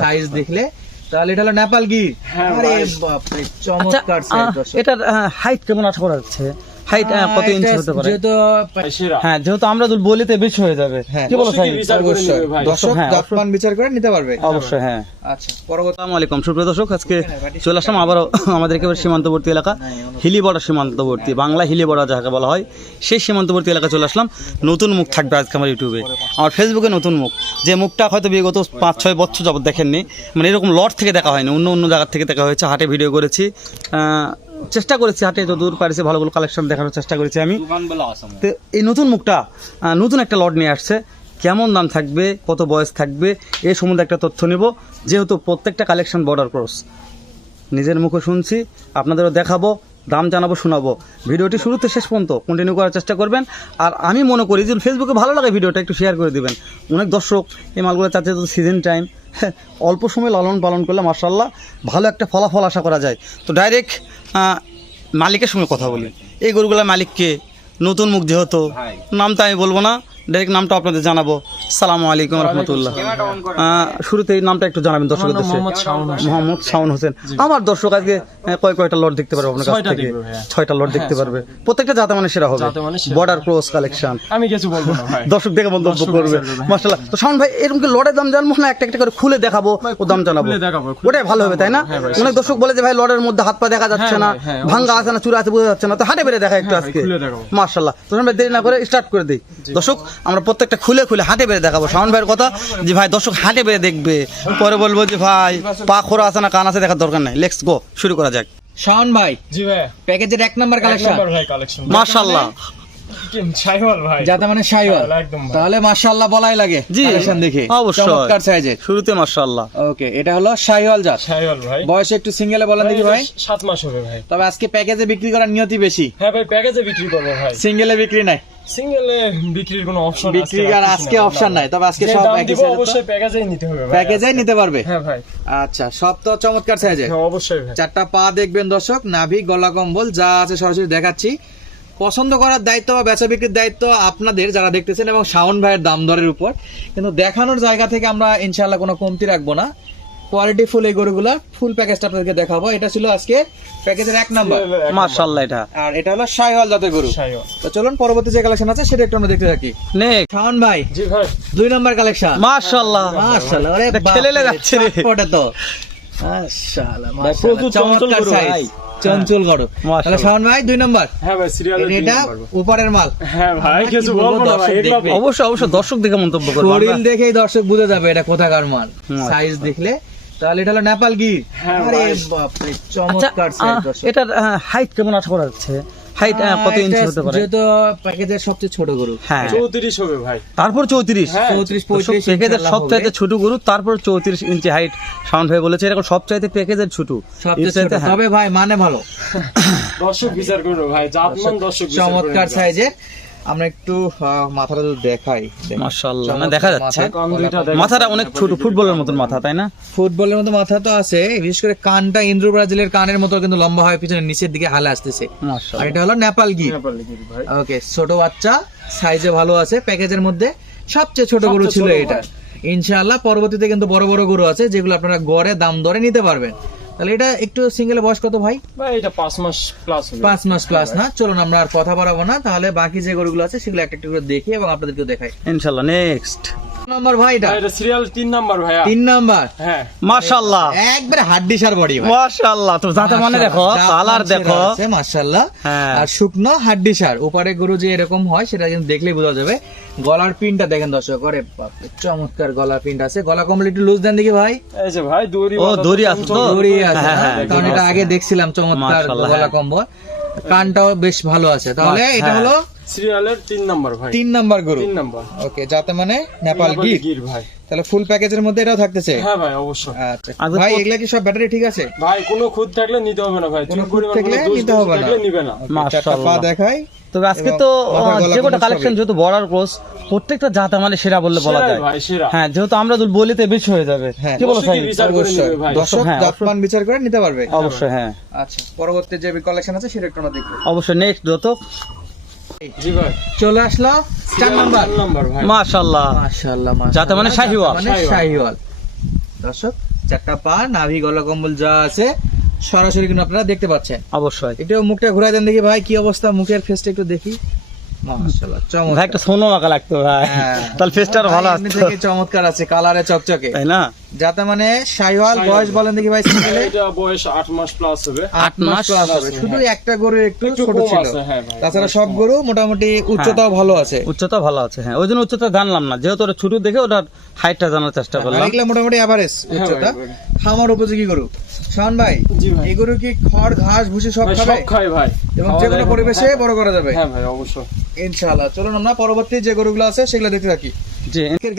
Size দেখলে তাহলে এটা হলো নেপাল গির। হ্যাঁ, আরে। বাপরে আচ্ছা চমৎকার সাইজ এটা হাইট কেমন আশা করা যাচ্ছে? হাইট কত ইঞ্চি হতে পারে? যেহেতু হ্যাঁ যেহেতু আমরা যদি বলিতে বেশি হয়ে যাবে। হ্যাঁ, কি বলো ভাই। দর্শক হ্যাঁ, জাতমান বিচার করে নিতে পারবে। অবশ্যই হ্যাঁ। আচ্ছা পরবর্তী আসসালামু আলাইকুম। সুপ্রিয় দর্শক আজকে চলে আসলাম আবারও আমাদের একেবারে সীমান্তবর্তী এলাকা হিলি বর্ডার সীমান্তবর্তী বাংলা হিলি বর্ডার যাকে বলা হয়। সেই সীমান্তবর্তী এলাকা চলে আসলাম। নতুন মুখ থাকবে আজকে আমার ইউটিউবে। আমার ফেসবুকে নতুন মুখ। যে মুখটা হয়তো বিগত পাঁচ ছয় বছর যাবত দেখেননি মানে এরকম লট থেকে দেখা হয়নি অন্য অন্য জায়গার থেকে দেখা হয়েছে। হাটে ভিডিও করেছি। চেষ্টা করেছি হাটে যত দূর পারিছে ভালো ভালো কালেকশন দেখানোর চেষ্টা করেছি আমি। তো এই নতুন মুখটা নতুন একটা লট নিয়ে আসছে। কেমন দাম থাকবে কত বয়স থাকবে এ সম্বন্ধে একটা তথ্য নেব। যেহেতু প্রত্যেকটা কালেকশন বর্ডার ক্রস নিজের মুখে শুনছি আপনাদেরও দেখাবো দাম জানাব শোনাবো। ভিডিওটি শুরুতে শেষ পর্যন্ত কন্টিনিউ করার চেষ্টা করবেন। আর আমি মনে করি যে ফেসবুকে ভালো লাগে ভিডিওটা একটু শেয়ার করে দেবেন। অনেক দর্শক এই মালগুলো চাচ্ছে তো সিজন টাইম অল্প সময় লালন পালন করলে মার্শাল্লাহ ভালো একটা ফলাফল আশা করা যায়। তো ডাইরেক্ট মালিকের সঙ্গে কথা বলি। এই গরুগুলোর মালিককে নতুন মুখ যেহেতু নাম তো আমি বলব না। ডাইরেক্ট নামটা আপনাদের জানাব। সালামু আলাইকুম রহমতুল্লাহ। শুরুতে নামটা একটু জানাবেন দর্শকদের দেশে মোহাম্মদ শাওন হোসেন। আমার দর্শক আজকে কয় কয়টা লট দেখতে পারবে আপনার কাছ থেকে? ছয়টা লট দেখতে পারবে। প্রত্যেকটা জাতে মানে সেরা হবে। বর্ডার ক্রস কালেকশন আমি কিছু বলব দর্শক দেখে মন্তব্য করবে। তো শাওন ভাই এরকম কি লটের দাম জানব না? একটা একটা করে খুলে দেখাবো ও দাম জানাব। ওটাই ভালো হবে তাই না? হ্যাঁ অনেক দর্শক বলে যে ভাই লটের মধ্যে হাত পা দেখা যাচ্ছে হ্যাঁ না হ্যাঁ, ভাঙ্গা আছে না চূড়া আছে বোঝা যাচ্ছে না। তো হাটে বেড়ে দেখা একটু হ্যাঁ আজকে। মার্শাল্লাহ তো আমরা দেরি না করে স্টার্ট করে দিই। দর্শক আমরা প্রত্যেকটা খুলে খুলে হাটে বেড়ে দেখাবো। শাওন ভাইয়ের কথা যে ভাই দর্শক হাটে বেড়ে দেখবে। পরে বলব যে ভাই পা খোরা আছে না কান আছে দেখার দরকার নাই। লেটস গো শুরু করা যাক। শাওন ভাই জি ভাই প্যাকেজের এক নাম্বার কালেকশন নাম্বার যাতে মানে শাইওয়াল তাহলে মাশাআল্লাহ বলাই লাগে জি। দেখে। অবশ্যই। চমৎকার সাইজের শুরুতে মার্শাল্লাহ ওকে এটা হলো শাইওয়াল জাত। ছাইওয়াল ভাই। বয়স একটু সিঙ্গেলে বলেন দেখি ভাই। সাত মাস হবে ভাই। তবে আজকে প্যাকেজে বিক্রি করার নিয়তি বেশি। হ্যাঁ ভাই প্যাকেজে বিক্রি করব ভাই। সিঙ্গেলে বিক্রি নাই। সিঙ্গেলে বিক্রির কোনো অপশন বিক্রি আর আজকে অপশন নাই। তবে আজকে সব একই দিব size এর তো। অবশ্যই প্যাকেজেই নিতে হবে ভাই নিতে পারবে? হ্যাঁ ভাই। আচ্ছা সব তো চমৎকার হ্যাঁ অবশ্যই ভাই। চারটা পা দেখবেন দর্শক নাভি গলা কম্বল যা আছে সরাসরি দেখাচ্ছি। পছন্দ করার দায়িত্ব বা বেচা বিক্রির দায়িত্ব আপনাদের যারা দেখতেছেন এবং শাওন ভাইয়ের দাম দরের উপর। কিন্তু দেখানোর জায়গা থেকে আমরা ইনশাআল্লাহ কোনো কমতি রাখব না। কোয়ালিটি ফুল এই গরুগুলা ফুল প্যাকেজটা আপনাদেরকে দেখাবো। এটা ছিল আজকে প্যাকেজের এক নাম্বার। মার্শাল্লাহ এটা। আর এটা হলো শাইওয়াল জাতের গরু। তো চলুন পরবর্তী যে কালেকশন আছে সেটা একটু আমরা দেখতে থাকি। নেক্সট শাওন ভাই জি ভাই। দুই নাম্বার কালেকশন মার্শাল্লাহ মাশাআল্লাহ আরে এটা যাচ্ছে রে। তো। চঞ্চল। তাহলে শাওন ভাই দুই নাম্বার। হ্যাঁ ভাই এটা উপরের মাল। হ্যাঁ ভাই কিছু বলব, বলব না ভাই দর্শক এগুলো অবশ্যই অবশ্যই দর্শক দেখে মন্তব্য করব শরীর দেখেই দর্শক বুঝে যাবে এটা কোথাকার মাল। সাইজ দেখলে। তাহলে এটা হলো নেপাল গির। হ্যাঁ আরে ভাই। বাপরে আচ্ছা চমৎকার সাইজ দর্শক। এটার হাইট কেমন আশা করা যাচ্ছে? হাইট কত ইঞ্চি হতে পারে? যেহেতু প্যাকেজের সবচেয়ে ছোট গরু। হ্যাঁ। হবে ভাই। তারপর হ্যাঁ, প্যাকেজের সবচাইতে ছোট গরু তারপর চৌত্রিশ ইঞ্চি হাইট সাউন্ড হয়ে বলেছে। এরকম সবচাইতে প্যাকেজের ছোট। সবচেয়ে এর ছোট। চাইতে হ্যাঁ। তবে ভাই মানে ভালো। দর্শক বিচার করবে ভাই জাতমান দর্শক বিচার চমৎকার নেবে। আমরা একটু মাথাটা যদি দেখাই মাশাআল্লাহ না দেখা যাচ্ছে। মাথাটা অনেক ছোট ফুটবলের মতন মাথা তাই না? ফুটবলের মতো মাথা তো আছে বিশেষ করে কানটা ইন্দ্র ব্রাজিলের কানের মতো কিন্তু লম্বা হয় পিছনে নিচের দিকে হালে আসতেছে। আর এটা হলো নেপাল গির। ওকে ছোট বাচ্চা সাইজে ভালো আছে প্যাকেজের মধ্যে সবচেয়ে ছোট গরু ছিল এটা। ইনশাআল্লাহ পরবর্তীতে কিন্তু বড় বড় গরু আছে যেগুলো আপনারা গড়ে দাম দরে নিতে পারবেন। তাহলে এটা একটু সিঙ্গেল বয়স কত ভাই? ভাই এটা পাঁচ মাস প্লাস পাঁচ মাস প্লাস না? চলুন আমরা আর কথা বাড়াবো না। তাহলে বাকি যে গরুগুলো আছে সেগুলো একটা একটু করে দেখি এবং আপনাদেরকে দেখাই। ইনশাল্লাহ নেক্সট নম্বর ভাই এটা? এটা সিরিয়াল তিন নাম্বার ভাইয়া। তিন নাম্বার? হ্যাঁ। মাশাআল্লাহ। একবারে হাড্ডি সার বডি ভাই। মাশাআল্লাহ তো যাতে মানে দেখো কালার দেখো। মাশাল্লাহ হ্যাঁ। আর শুকনো হাড্ডি সার উপরে গরু যে এরকম হয় সেটা কিন্তু দেখলেই বোঝা যাবে। গলার পিনটা দেখেন দর্শক করে চমৎকার গলার পিনটা আছে। গলা কমপ্লিট একটু লুজ দেন দেখি ভাই। এই যে ভাই দড়ি ও, দড়ি আছে তো? দড়ি আছে হ্যাঁ, হ্যাঁ, কারণ এটা আগে দেখছিলাম চমৎকার গলা। কম্বল। কানটাও বেশ ভালো আছে। তাহলে এটা হ্যাঁ। হলো সিরিয়ালের তিন নাম্বার ভাই। তিন নাম্বার গরু। তিন নাম্বার। ওকে যাতে মানে নেপাল গির। গির ভাই। তাহলে ফুল প্যাকেজের মধ্যে এটাও থাকতেছে? হ্যাঁ ভাই অবশ্যই। আচ্ছা। ভাই এগুলা কি সব ব্যাটারি ঠিক আছে? ভাই কোনো খুদ থাকলে নিতে হবে না ভাই। কোনো খুদ থাকলে নিতে হবে না। নিবে না। পা মাশাআল্লাহ। দেখাই তবে আজকে তো যে কোটা কালেকশন। যেহেতু বর্ডার ক্রস প্রত্যেকটা জাত মানে সেরা বললে বলা যায়। হ্যাঁ যেহেতু আমরা বলিতে বেশি হয়ে যাবে। হ্যাঁ। কি বলো ভাই অবশ্যই। দর্শক হ্যাঁ, জাতমান বিচার করে নিতে পারবে। অবশ্যই হ্যাঁ। আচ্ছা পরবর্তী যে কালেকশন আছে সেটা একটু আমরা দেখব। অবশ্যই নেক্সট যত। চলে আসলো চার নাম্বার। চার নাম্বার মাশাআল্লাহ। মাশাআল্লাহ যাতে মানে শাহিওয়াল। মানে শাহিওয়াল। দর্শক চারটা পা নাভি গলা কম্বল যা আছে সরাসরি কিন্তু আপনারা দেখতে পাচ্ছেন। অবশ্যই। একটু মুখটা ঘুরাই দেন দেখি ভাই কি অবস্থা? মুখের ফেসটা একটু দেখি। ভাই একটা সোনো আঁকা লাগতো ভাই। হ্যাঁ। তাহলে ফেসটা ভালো ভাই, এমনি আসতো থেকে চমৎকার আছে কালারে চকচকে। তাই না? যাতে মানে শাইওয়াল বয়স বলেন দেখি ভাই সিঙ্গেলে এটা বয়স আট মাস প্লাস হবে। আট মাস plus হবে। শুধু একটা গরু একটু একটু ছোট ছিল। হ্যাঁ। তাছাড়া সব গরু মোটামুটি উচ্চতাও ভালো আছে। উচ্চতা ভালো আছে হ্যাঁ। ওই জন্য উচ্চতা জানলাম না। যেহেতু ওটা ছোট দেখে ওটার হাইটটা জানার চেষ্টা করলাম। এগুলা মোটামুটি এভারেজ উচ্চতা। খামার উপযোগী গরু শাওন ভাই জি এই গরু কি খড় ঘাস ভুসি সব খাবে সব খাই ভাই। এবং যে কোনো পরিবেশে হ্যাঁ, বড় করা যাবে। হ্যাঁ ভাই অবশ্যই। ইনশাআল্লাহ। চলুন আমরা পরবর্তী যে গরুগুলো আছে সেগুলো দেখতে থাকি।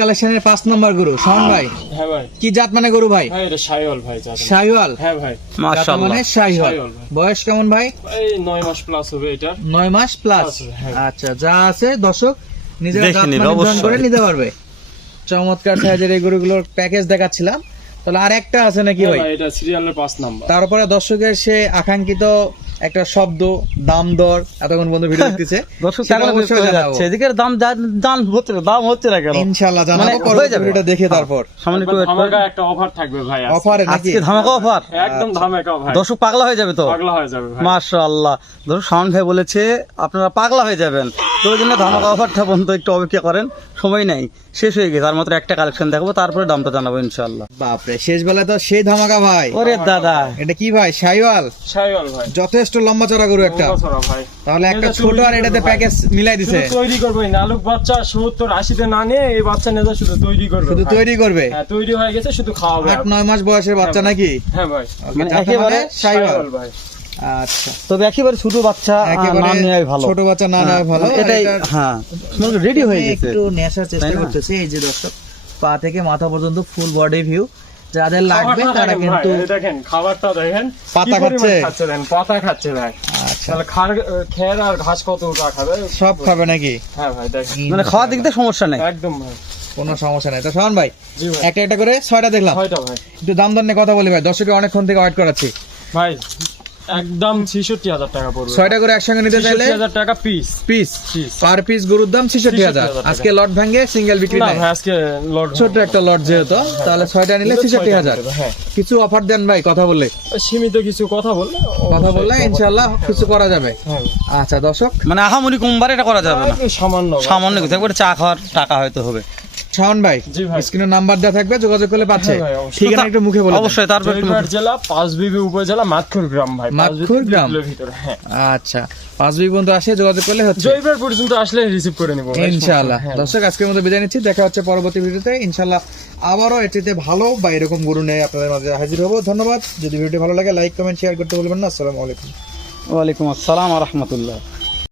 কালেকশনের পাঁচ নম্বর গরু শাওন ভাই। হ্যাঁ ভাই। কি জাত মানে গরু ভাই? ভাই এটা সাইওয়াল ভাই জানেন। শাহিওয়াল হ্যাঁ ভাই। মাশাআল্লাহ। মানে শাহিওয়াল শাহিওয়াল বয়স কেমন ভাই? এই মাস প্লাস হবে এটা। নয় মাস প্লাস হ্যাঁ। আচ্ছা যা আছে দর্শক নিজেরা মানে করে নিতে পারবে। চমৎকার সাইজের এই গরুগুলোর প্যাকেজ দেখাচ্ছিলাম। তাহলে আর একটা আছে নাকি হ্যাঁ ভাই? এটা সিরিয়ালের পাঁচ নাম্বার। তারপরে দর্শকের সে আকাঙ্ক্ষিত একটা শব্দ দাম দর এতক্ষণ বন্ধু ভিডিও দেখতেছে দর্শক সেটা অবশ্যই হয়ে যাচ্ছে। এদিকে দাম দাম হচ্ছে না দাম হচ্ছে না কেন? ইনশাআল্লাহ জানাব মানে হয়ে যাবে। ভিডিওটা দেখে তারপর। সামনে একটু ধামাকা। একটা অফার থাকবে ভাই আজকে। অফারে নাকি আজকে ধামাকা অফার একদম ধামাকা ভাই দর্শক পাগলা হয়ে যাবে তো? পাগলা হয়ে যাবে ভাই। মাশাআল্লাহ। দর্শক শাওন ভাই বলেছে আপনারা পাগলা হয়ে যাবেন। তো ওই জন্য ধামাকা অফারটা পর্যন্ত একটু অপেক্ষা করেন। সময় নাই। শেষ হয়ে গেছে। আর মাত্র একটা কালেকশন দেখব তারপরে দামটা জানাব ইনশাআল্লাহ। বাপরে শেষ বেলায় তো সেই ধামাকা ভাই। ওরে দাদা। এটা কি ভাই? শাইওয়াল সাইওয়াল ভাই। যথেষ্ট লম্বা চড়া গরু একটা। তাহলে একটা ছোট আর এটাতে প্যাকেজ মিলাই দিছে। শুধু তৈরি করবে নালুক বাচ্চা সত্তর আশিতে না নিয়ে এই বাচ্চা নেতা শুধু তৈরি করবে শুধু। তৈরি করবে? হ্যাঁ তৈরি হয়ে গেছে শুধু খাওয়াবে আট নয় মাস বয়সের বাচ্চা নাকি? হ্যাঁ ভাই। মানে একেবারে শাইওয়াল ভাই। আচ্ছা। তবে একেবারে ছোট বাচ্চা নেওয়াই ভালো। ছোট বাচ্চা না নেওয়া ভালো। মানে এটাই হ্যাঁ রেডি হয়ে গেছে। একটু নেশার চেষ্টা করতেছে এই যে দর্শক পা থেকে মাথা পর্যন্ত ফুল বডি ভিউ যাদের লাগবে তারা কিন্তু দেখেন খাবারটা দেখেন পাতা খাচ্ছে? দেখেন পাতা খাচ্ছে ভাই। আচ্ছা। তাহলে খার খের আর ঘাস কতটা খাবে? সব খাবে নাকি? হ্যাঁ ভাই দেখেন। মানে খাওয়ার দিক দিয়ে সমস্যা নেই। একদম ভাই। কোনো সমস্যা নাই। তো শোন ভাই ভাই। একটা একটা করে ছয়টা দেখলাম। ছয়টা ভাই। একটু দাম দর নিয়ে কথা বলি ভাই। দর্শকে অনেকক্ষণ থেকে ওয়েট করাচ্ছি। ভাই একদম ছিষট্টি হাজার টাকা পড়বে। ছয়টা করে একসঙ্গে নিতে চাইলে ছিষট্টি হাজার টাকা পিস পিস পার পিস গরুর দাম 66,000 আজকে লট ভাঙ্গে সিঙ্গেল বিক্রি না ভাই আজকে লট ছোট একটা লট যেহেতু তাহলে ছয়টা নিলে ছিষট্টি হাজার। হ্যাঁ। কিছু অফার দেন ভাই কথা বললে। সীমিত কিছু কথা বললে কথা বললে ইনশাল্লাহ কিছু করা যাবে। হ্যাঁ। আচ্ছা দর্শক। মানে আহামরি কোম্বার এটা করা যাবে না। সামান্য। সামান্য কিছু একবারে চা খাওয়ার টাকা হয়তো হবে। শাওন ভাই স্ক্রিনে নাম্বার দেওয়া থাকবে যোগাযোগ করলে পাচ্ছে। হ্যাঁ। ঠিকানা একটু মুখে বলে অবশ্যই তারপর জেলা পাঁচবিবি উপজেলা মাতখুর গ্রাম ভাই। মাতখুর গ্রাম? হ্যাঁ। আচ্ছা পর্যন্ত আসে যোগাযোগ করলে হচ্ছে। জয়পুর পর্যন্ত আসলে রিসিভ করে নিব ইনশাআল্লাহ। হ্যাঁ। দর্শক আজকের মতো বিদায় নিচ্ছি। দেখা হচ্ছে পরবর্তী ভিডিওতে। ইনশাআল্লাহ আবারও এটিতে ভালো বা এরকম গরু নিয়ে আপনাদের মাঝে হাজির হব। ধন্যবাদ। যদি ভিডিও ভালো লাগে লাইক কমেন্ট শেয়ার করতে বলবেন না। আসসালামু আলাইকুম। ওয়ালাইকুম আসসালাম রহমতুল্লাহ।